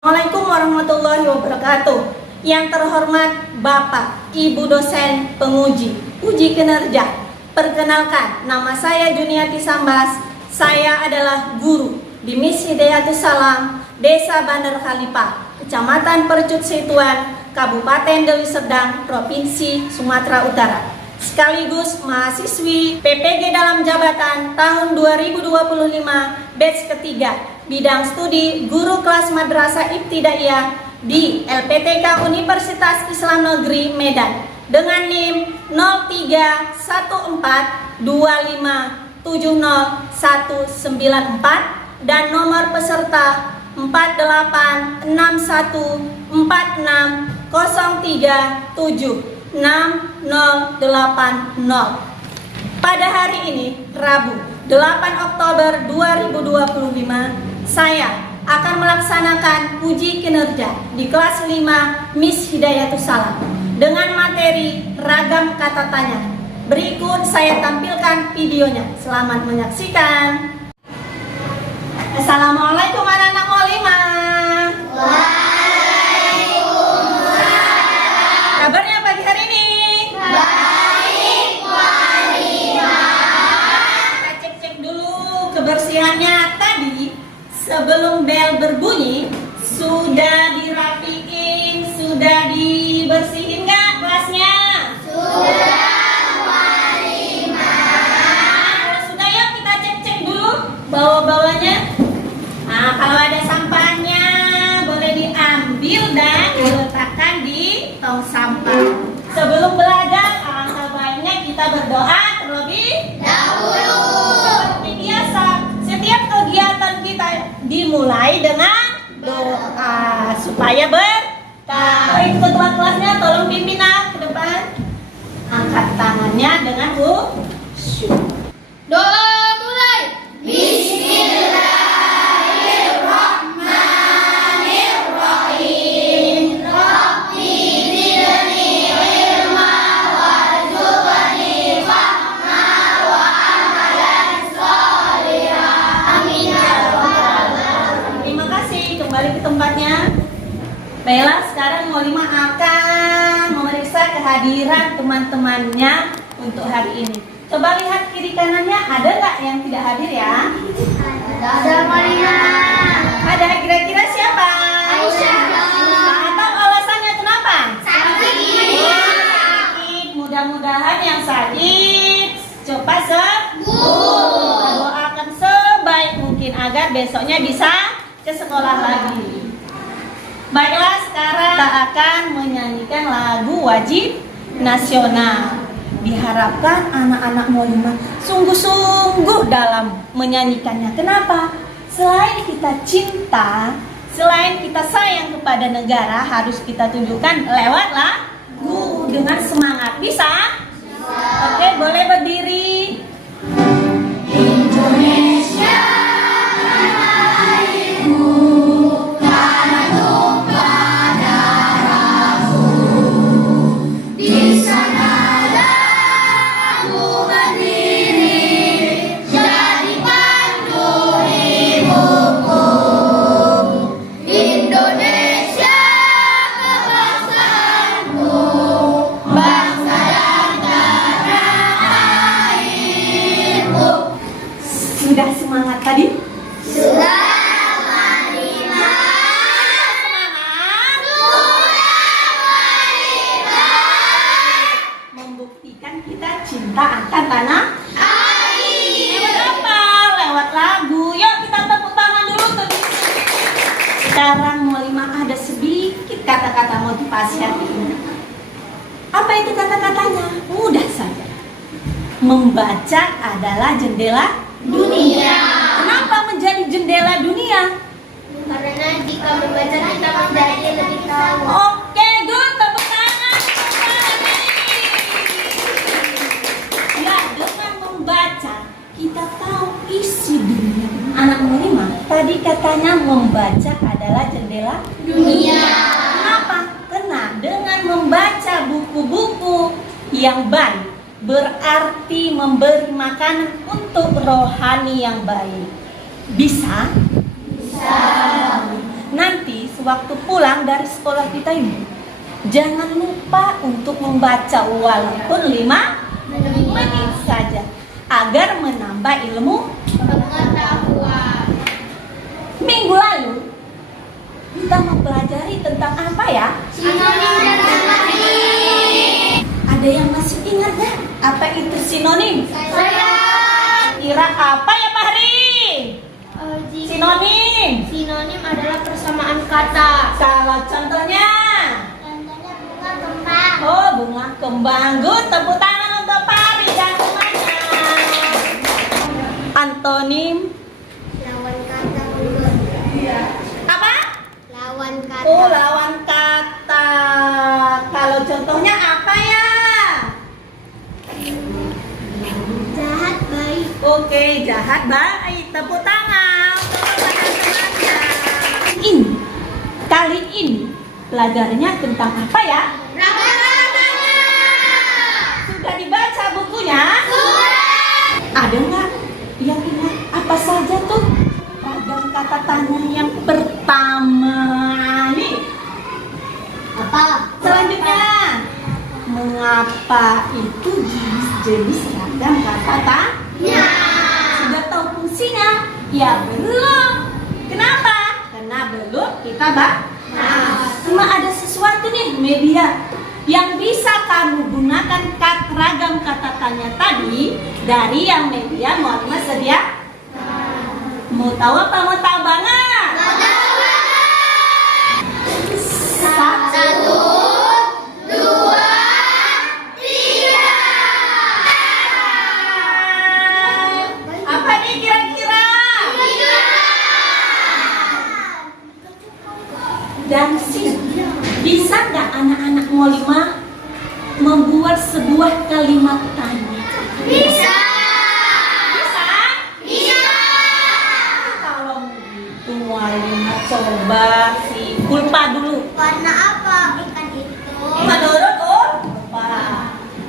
Assalamualaikum warahmatullahi wabarakatuh. Yang terhormat Bapak, Ibu dosen penguji, uji kinerja. Perkenalkan, nama saya Juniati Sambas. Saya adalah guru di Miss Hidayatus Salam, Desa Bandar Khalipah, Kecamatan Percut Situan, Kabupaten Deli Serdang, Provinsi Sumatera Utara. Sekaligus mahasiswi PPG dalam jabatan tahun 2025 batch ketiga, bidang studi guru kelas madrasah ibtidaiyah di LPTK Universitas Islam Negeri Medan dengan NIM 031425709194 dan nomor peserta 4861460376080. Pada hari ini, Rabu 8 Oktober 2025, saya akan melaksanakan uji kinerja di kelas 5 Miss Hidayatus Salam dengan materi ragam kata tanya. Berikut saya tampilkan videonya. Selamat menyaksikan. Assalamualaikum anak-anak Molimah. Kabarnya pagi hari ini? Baik, Kita cek-cek dulu kebersihannya. Tadi sebelum bel berbunyi sudah dirapiin, sudah dibersihin nggak kelasnya? sudah Kalau sudah, yuk kita cek-cek dulu bawah-bawahnya. Nah, kalau ada sampahnya boleh diambil dan diletakkan di tong sampah. Sebelum belajar, alangkah baiknya kita berdoa terlebih dahulu. seperti biasa. Setiap kegiatan kita dimulai dengan doa supaya berkah. Baik, ketua kelasnya tolong pimpinan ke depan. Angkat tangannya dengan khusyuk. Doa mulai. Bismillahirrahmanirrahim. Rabbi zidni ilma warzuqni fahma wa amalan sholihan. Amin ya rabbal alamin. Terima kasih, kembali ke tempatnya. Baiklah, sekarang Molimah akan memeriksa kehadiran teman-temannya untuk hari ini. Coba lihat kiri kanannya, ada nggak yang tidak hadir ya? Ada Marina. Ada, kira-kira siapa? Aisyah. Atau alasannya kenapa? Sakit. Sakit. Mudah-mudahan yang sakit cepat sembuh. Kita doakan sebaik mungkin agar besoknya bisa ke sekolah lagi. Baiklah, sekarang kita akan menyanyikan lagu wajib nasional. Diharapkan anak-anak Molimah sungguh-sungguh dalam menyanyikannya. Kenapa? Selain kita cinta, selain kita sayang kepada negara, harus kita tunjukkan lewat lagu dengan semangat. Bisa? Oke, boleh berdiri. Indonesia airku, tanah tumpah darahku. Di sanalah aku berdiri, jadi pandu hidupku. Indonesia kebangsaanku, bangsa dan tanah airku. Sudah semangat tadi? Sudah Marina. Semangat. Sudah Marina. Membuktikan kita cinta akan tanah. Air. Lewat apa? Lewat lagu. Yuk kita tepuk tangan dulu tuh. Sekarang Molimah ada sedikit kata-kata motivasi hari ini. Apa itu kata-katanya? Mudah saja. Membaca adalah jendela Dunia. Kenapa menjadi jendela dunia? Karena jika membaca kita menjadi lebih tahu. Oke, good. Tepuk tangan. Ya, dengan membaca kita tahu isi dunia. Anak Molimah, tadi katanya membaca adalah jendela Dunia. Kenapa? Karena dengan membaca buku-buku yang baik berarti memberi makanan untuk rohani yang baik. Bisa? Bisa. Nanti sewaktu pulang dari sekolah kita ini, jangan lupa untuk membaca walaupun 5 menit saja agar menambah ilmu Pengetahuan. Minggu lalu kita mempelajari tentang apa ya? Sinonim dan sinonim. Ada yang masih ingat gak? Apa itu sinonim? Saya. Kira apa ya Pak Hari? Sinonim. Sinonim adalah persamaan kata. Kalau contohnya? Contohnya bunga kembang. Oh, bunga kembang. Good, tepuk tangan untuk Pak Hari dan semuanya. Antonim. Lawan kata. Apa? Lawan kata. Oh, lawan kata. Kalau contohnya apa ya? Jahat baik. Oke, jahat baik. Tepuk tangan untuk teman-temannya. Ini, kali ini pelajarannya tentang apa ya? Raba-rabanya. Sudah dibaca bukunya? Sudah. Ada nggak yang ingat apa saja tuh ragam kata tanya yang pertama nih? Apa? Selanjutnya, mengapa itu jenis ragam kata tanya? Sudah tahu fungsinya? Ya belum. Kenapa? Karena belum kita bahas. Cuma ada sesuatu nih media yang bisa kamu gunakan ragam kata tanya tadi dari yang media mau sedia. Mau tahu apa? Mau tahu banget? Satu, dua, tiga. Apa nih kira-kira? Dan bisa nggak anak-anak Molimah membuat sebuah kalimat tanya? Bisa. Bisa? Bisa. Kalau begitu Molimah coba si pulpa dulu. Warna apa ikan itu? Menurut pulpa,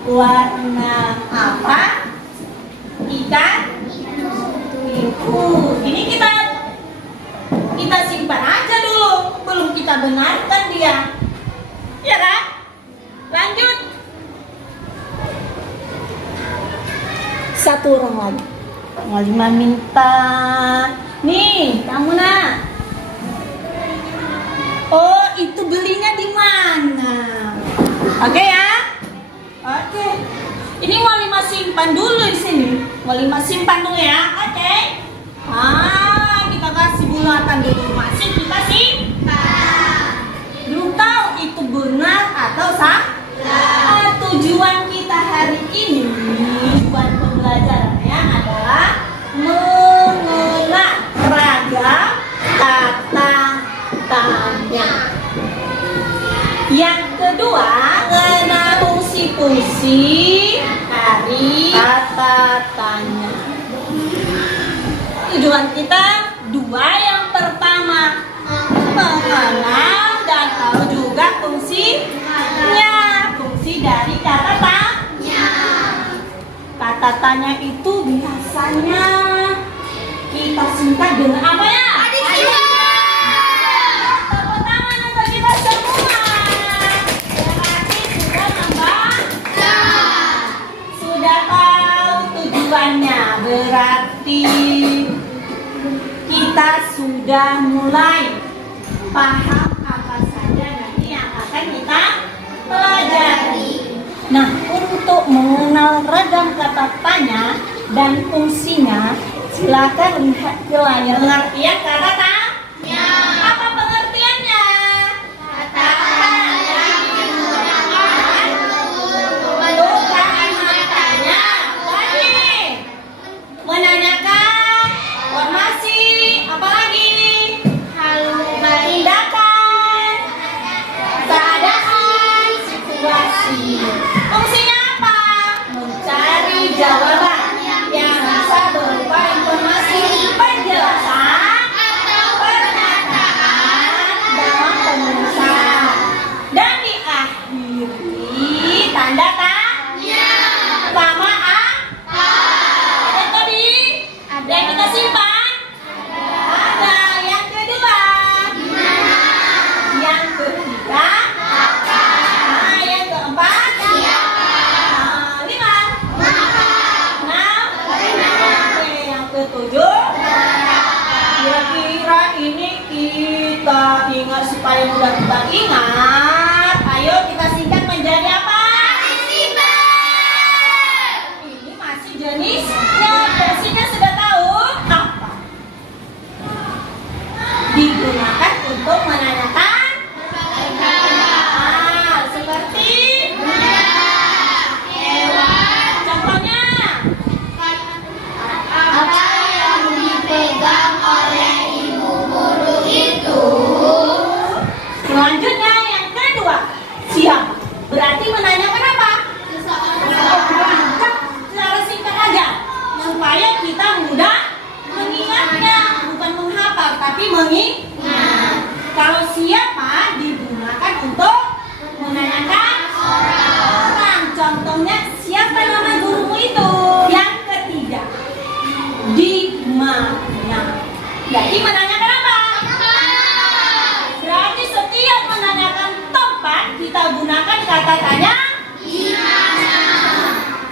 warna apa ikan itu? Ini kita simpan aja dulu, belum kita benarkan dia, ya kan? Lanjut. Satu orang lagi. Molimah minta, nih kamu nak. Oh, itu belinya di mana? Oke ya? Oke. Ini Molimah simpan dulu di sini. Molimah simpan dulu ya. Oke. Kita kasih bulatan dulu. Masih kita simpan. Belum tahu itu benar atau salah. Tujuan kita hari ini, tujuan pembelajarannya adalah mengenal ragam kata tanya. Yang kedua, mengenal fungsi-fungsi dari kata tanya. Tujuan kita dua. Yang pertama, mengenal dan tahu juga fungsinya. Fungsi dari kata tanya. Kata tanya itu biasanya kita singkat dengan apa ya? Tepuk tangan untuk kita semua. Berarti sudah nambah. Sudah tahu tujuannya. Berarti kita sudah mulai paham apa saja nanti yang akan kita pelajari. Nah, untuk mengenal ragam kata tanya dan fungsinya, silakan lihat ke layar. Pengertian kata tanya. Apa pengertiannya? Kata tanya dimudahkan membuka matanya. Lagi menanyakan informasi. Apa lagi? Tindakan, keadaan, situasi. Fungsinya apa? Mencari jawaban yang bisa berupa informasi, penjelasan, atau kita ingat supaya mudah kita ingat. Ayo kita singkat menjadi apa? Ini masih jenisnya, versinya sudah tahu apa? Digunakan untuk menanyakan hal seperti contohnya Apa yang dipegang oleh ibu guru itu? selanjutnya yang kedua, siapa? Berarti menanyakan apa? Secara singkat aja supaya kita mudah mengingatnya, bukan menghafal tapi mengingat. Kalau siapa digunakan untuk menanyakan orang. Contohnya siapa nama gurumu itu? Yang ketiga, di mana? Jadi menanyakan apa? Berarti setiap menanyakan tempat kita gunakan kata tanya.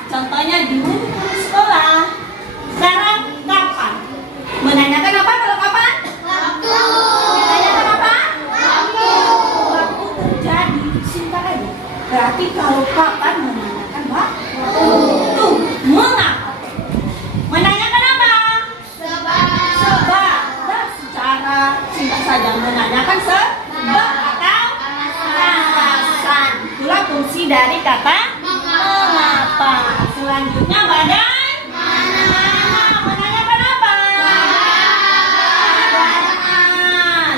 Contohnya di mana kamu sekolah? Sekarang kapan? Menanyakan apa kalau kapan? Menanyakan apa? Waktu terjadi. Singkat aja. Berarti kalau kapan menanyakan waktu. Mengapa? Menanyakan apa? Sebab. Dan secara singkat saja menanyakan sebab atau alasan. Itulah fungsi dari kata mengapa. Selanjutnya badai. Menanyakan apa? Keadaan.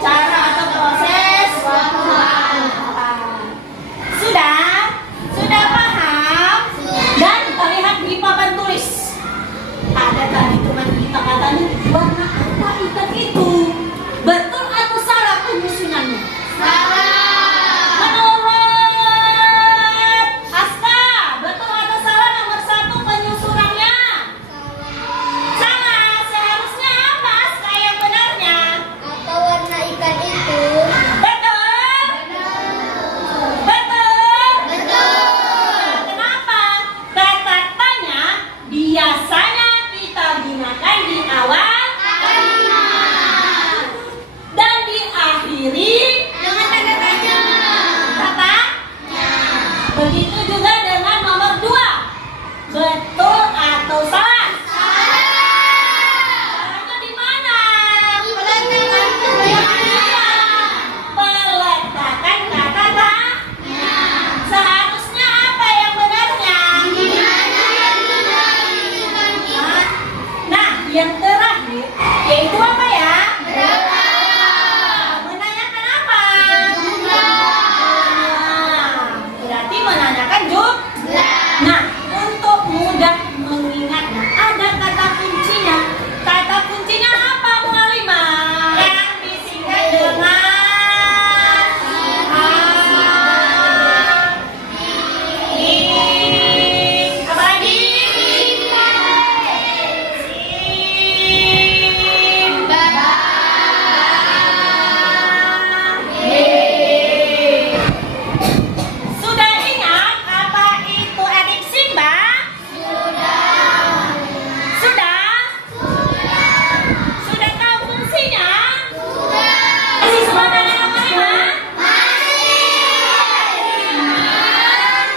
Cara atau proses Sudah paham? Dan kita lihat di papan tulis. Ada tadi teman kita katanya warna apa ikan itu? Betul atau salah penyusunannya? Menurut Aska, betul atau salah nomor 1 penyusunannya? Salah. Seharusnya apa Aska yang benarnya? Apa warna ikan itu? Betul? Kenapa? Kata tanya biasanya kita gunakan di awal dan diakhiri Dengan tanda tanya. kata. Begitu juga dengan nomor 2. Betul atau salah? Salahnya di mana? Peletakan kata tanya. Seharusnya apa yang benarnya? Nah, yang terakhir yaitu apa ya? Menanyakan apa? Berarti menanyakan jumlah. Nah, untuk mudah mengingatnya ada kata kuncinya. Kata kuncinya apa, Bu Halimah? Yang disingkat dengan apa lagi? Sudah ingat apa itu adik Simba? Sudah? Sudah tahu fungsinya? Masih semangat anak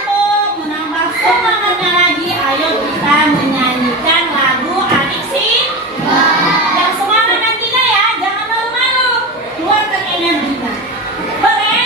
Untuk menambah semangatnya lagi, ayo kita menyanyikan lagu adik Simba. Yang semangat nantinya ya, jangan malu-malu. Keluarkan energinya. Boleh?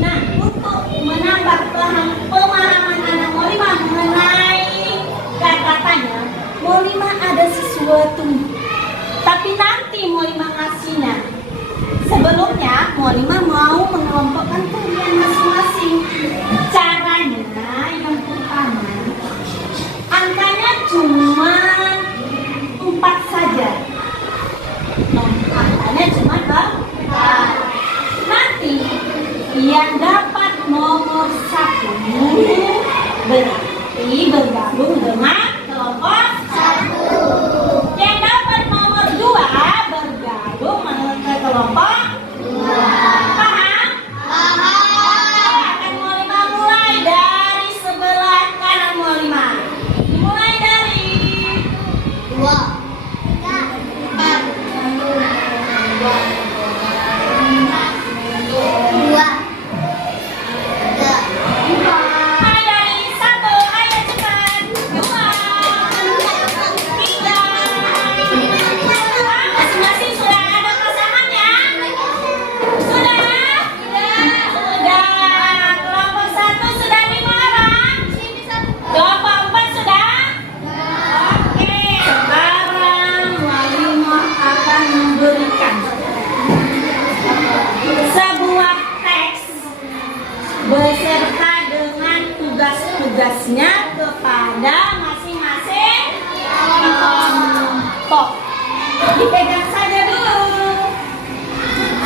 Nah, untuk menambah pemahaman anak Molimah mengenai kata tanya, Molimah ada sesuatu, tapi nanti Molimah ngasihnya. Sebelumnya, Molimah mau mengelompokkan kalian masing-masing. Yang dapat nomor 1 berarti bergabung dengan kelompok 1. Yang dapat nomor 2 bergabung ke kelompok 2. Paham? Akan Mualimah mulai dari sebelah kanan Mualimah. Dimulai dari 2 mulai dari 1. Ayo cepat. 2, 3. Masing-masing sudah ada pasangannya? Sudah? Sudah. Kelompok 1 sudah 5 orang? Kelompok 4 sudah? Oke, sekarang Mualimah akan memberikan sebuah teks beserta dengan tugas-tugasnya kepada masing-masing kelompok. Dipegang saja dulu.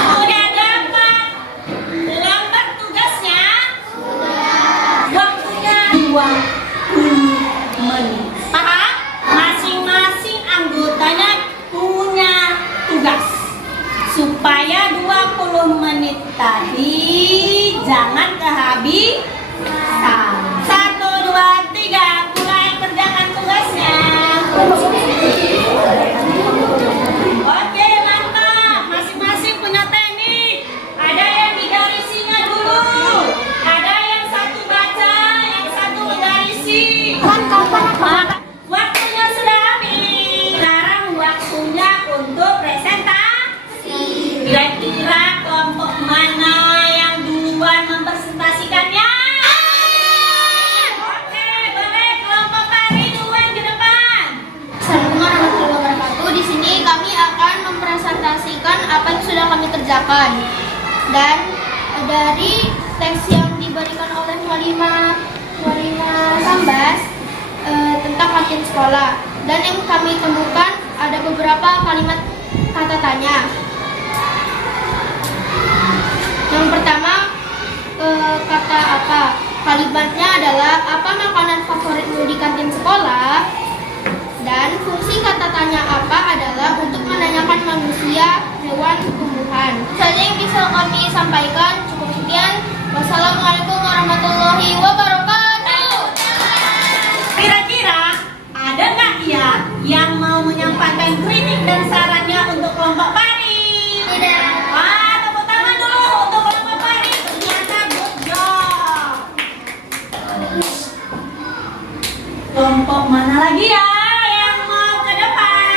Sudah dapat lembar tugasnya? Waktunya 20 menit. Paham? Masing-masing anggotanya punya tugas. Supaya 20 menit tadi jangan kehabisan. 1, 2, 3, mulai kerjakan tugasnya. Oke, mantap. Masing-masing punya teknik. Ada yang digarisinya dulu. Ada yang satu baca, yang satu menggarisi. Waktunya sudah habis. Sekarang waktunya untuk presentasi. Kira-kira kelompok mana yang duluan mempresentasikannya? Oke, boleh kelompok Pari duluan ke depan. Assalamualaikum warahmatullahi wabarakatuh. Di sini kami akan mempresentasikan apa yang sudah kami kerjakan. Dan dari teks yang diberikan oleh Mualimah Sambas tentang kantin sekolah. Dan yang kami temukan ada beberapa kalimat kata tanya. Yang pertama, kata apa? Kalimatnya adalah apa makanan favoritmu di kantin sekolah? Dan fungsi kata tanya apa adalah untuk menanyakan manusia, hewan, tumbuhan. Saja yang bisa kami sampaikan. Cukup sekian. Wassalamualaikum warahmatullahi wabarakatuh. Kira-kira ada nggak ya yang mau menyampaikan kritik dan sarannya untuk kelompok Pari? Tidak. Wah, tepuk tangan dulu untuk kelompok Pari. Ternyata good job. Kelompok mana lagi ya yang mau ke depan?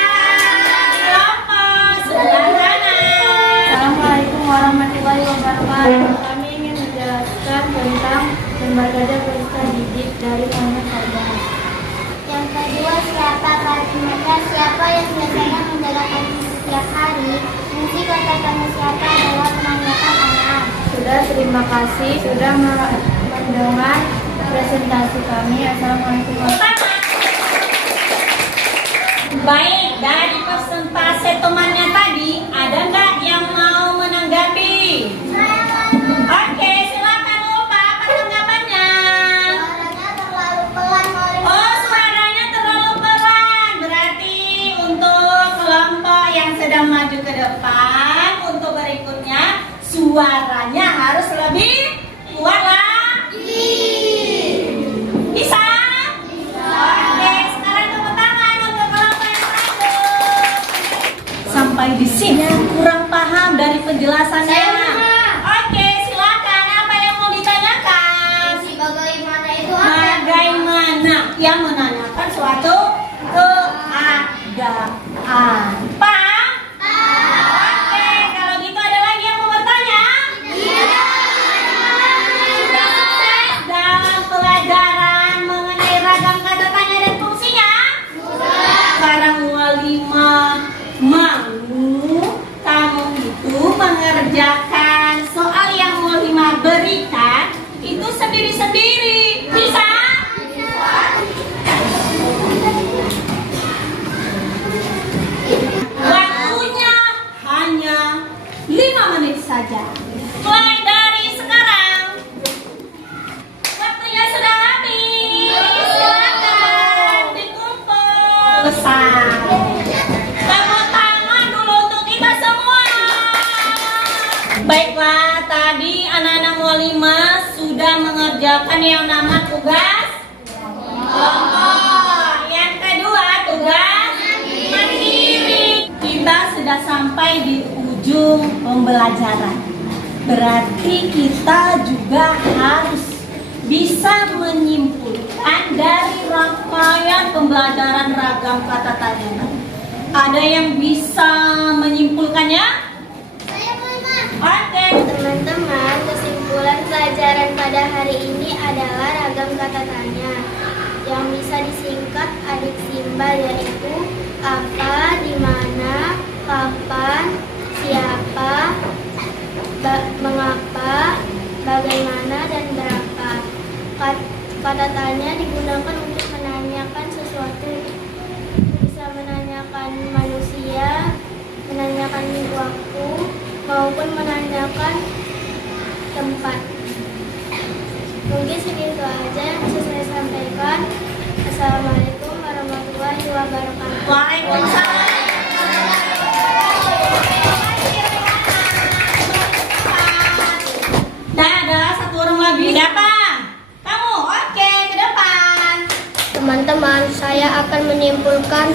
Kelompok sebelah kanan. Assalamualaikum warahmatullahi wabarakatuh. Kami ingin menjelaskan tentang lembar gajah berista didik dari Muhammad Sambas. Yang kedua, siapa kalimatnya? Siapa yang biasanya menjaga kantin setiap hari? Fungsi kata tanya siapa adalah menanyakan anak. Sudah, terima kasih sudah mendengar presentasi kami. Assalamualaikum warahmatullahi Baik, dari persentase temannya tadi, ada nggak yang mau menanggapi? Oke, silakan lupa apa tanggapannya? Suaranya terlalu pelan, Oh, suaranya terlalu pelan. Berarti untuk kelompok yang sedang maju ke depan, untuk berikutnya suaranya harus lebih kuat lagi. Bisa? Oke, sekarang tepuk tangan untuk kelompok yang maju. Sampai di sini kurang mengerjakan yang nama tugas kelompok. Yang kedua, tugas mandiri. Kita sudah sampai di ujung pembelajaran. Berarti kita juga harus bisa menyimpulkan dari rangkaian pembelajaran ragam kata tanya. Ada yang bisa menyimpulkannya? Oke. Teman-teman, kesimpulan pelajaran pada hari ini adalah ragam kata tanya yang bisa disingkat adik simbol, yaitu apa, di mana, kapan, siapa, mengapa, bagaimana, dan berapa. Kata tanya digunakan untuk menanyakan sesuatu, bisa menanyakan manusia, menanyakan waktu, maupun menanyakan tempat. Mungkin segitu aja yang bisa saya sampaikan. Assalamualaikum warahmatullahi wabarakatuh. Waalaikumsalam. Dan ada satu orang lagi. Siapa? Kamu? Oke, ke depan. Teman-teman, saya akan menyimpulkan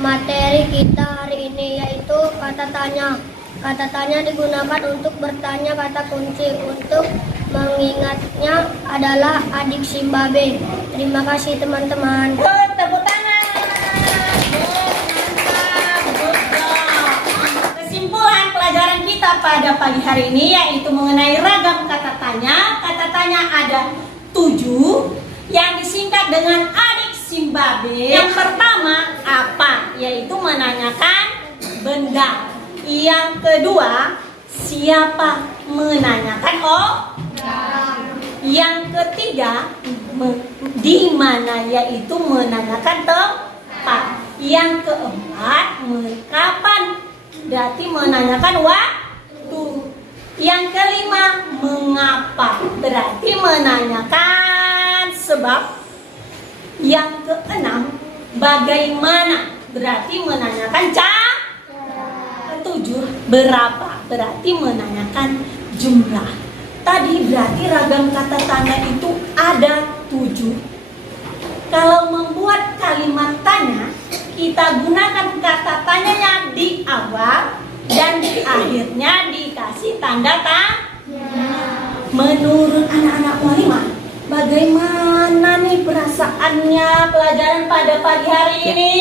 materi kita hari ini, yaitu kata tanya. Kata tanya digunakan untuk bertanya kata kunci. Untuk mengingatnya adalah adik Simbabe. Terima kasih teman-teman. Good, tepuk tangan. Mantap, good job. Kesimpulan pelajaran kita pada pagi hari ini yaitu mengenai ragam kata tanya. Kata tanya ada 7 yang disingkat dengan adik Simbabe. Yang pertama apa? Yaitu menanyakan benda. Yang kedua, siapa? Menanyakan yang ketiga, di mana? Yaitu menanyakan tempat. Yang keempat, kapan? Berarti menanyakan waktu. Yang kelima, mengapa? Berarti menanyakan sebab. Yang keenam, bagaimana? Berarti menanyakan cara. Ketujuh, berapa? Berarti menanyakan jumlah. Tadi berarti ragam kata tanya itu ada 7. Kalau membuat kalimat tanya, kita gunakan kata tanyanya di awal dan di akhirnya dikasih tanda tanya. Menurut anak-anak Mualimah, bagaimana nih perasaannya pelajaran pada pagi hari ini?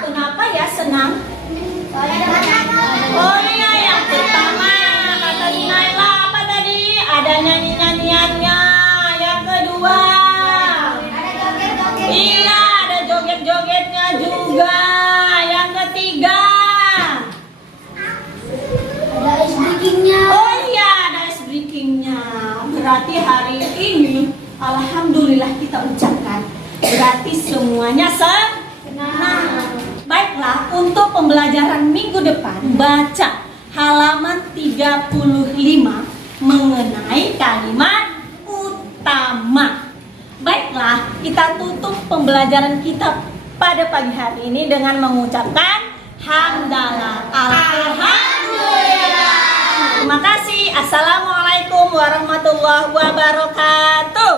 Kenapa ya senang? Oh iya, yang pertama kata Naila apa tadi? Ada nyanyi-nyanyiannya. Yang kedua, iya, ada joget-jogetnya juga. Yang ketiga, Ada ice breakingnya. oh iya, ada ice breakingnya. Berarti hari ini alhamdulillah kita ucapkan. Berarti semuanya senang. Baiklah, untuk pembelajaran minggu depan baca halaman 35 mengenai kalimat utama. Baiklah, kita tutup pembelajaran kita pada pagi hari ini dengan mengucapkan hamdalah. Alhamdulillah. Terima kasih. Assalamualaikum warahmatullahi wabarakatuh.